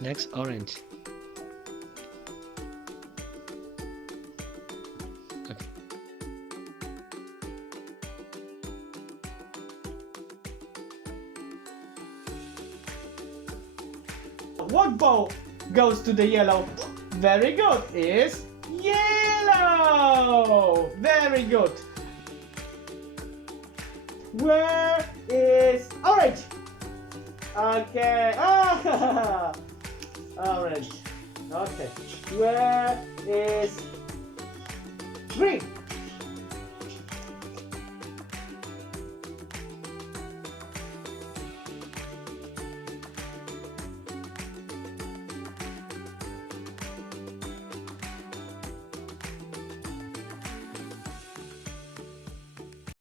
Next, orange. Okay. What ball goes to the yellow? Very good. Is yellow. Very good. Where is orange? Okay. Ah, orange. Okay. Where is green?